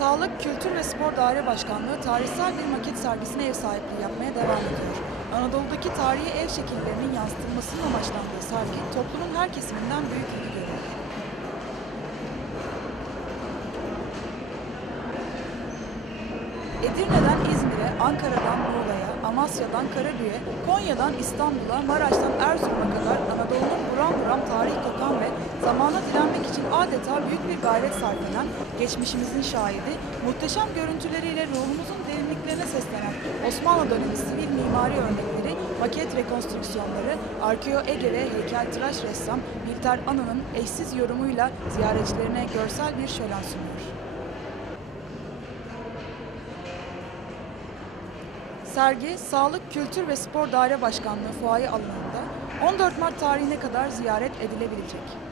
Sağlık, Kültür ve Spor Daire Başkanlığı tarihsel bir maket sergisine ev sahipliği yapmaya devam ediyor. Anadolu'daki tarihi ev şekillerinin yansıtılmasının amaçlandığı sergi toplumun her kesiminden büyük ilgi görüyor. Edirne'den İzmir'e, Ankara'dan Muğla'ya, Amasya'dan Karabük'e, Konya'dan İstanbul'a, Maraş'tan Erzurum'a kadar zamana direnmek için adeta büyük bir gayret sarf eden geçmişimizin şahidi, muhteşem görüntüleriyle ruhumuzun derinliklerine seslenen Osmanlı dönemi sivil mimari örnekleri, maket rekonstrüksiyonları, Arkeo Ege ve heykeltıraş ressam Bilter Anı'nın eşsiz yorumuyla ziyaretçilerine görsel bir şölen sunuyor. Sergi, Sağlık, Kültür ve Spor Daire Başkanlığı fuaye alanında 14 Mart tarihine kadar ziyaret edilebilecek.